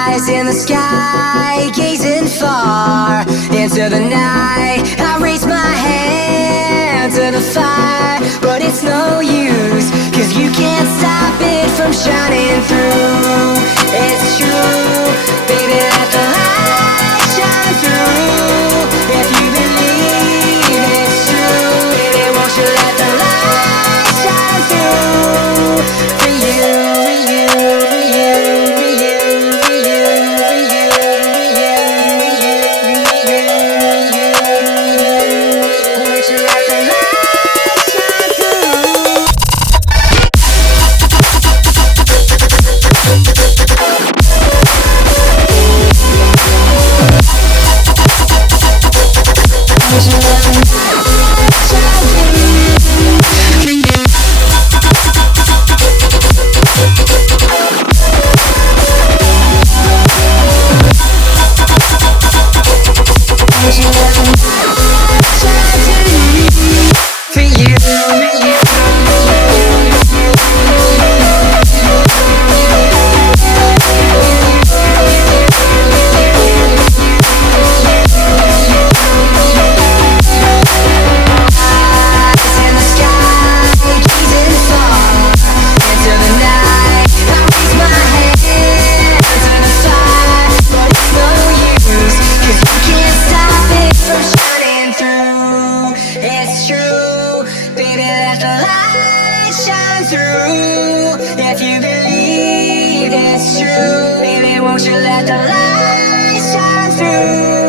eyes in the sky, gazing far into the night. I raise my hand to the fire, but it's no use, 'cause you can't stop it from shining through. It's true, baby, let the light shine through. If you believe it's true, baby, won't you let the light shine through? For you, for you, for you, for you, for you, for you, for you, for you, won't you let the light shine through? It's true, baby, let the light shine through. If you believe it's true, baby, won't you let the light shine through?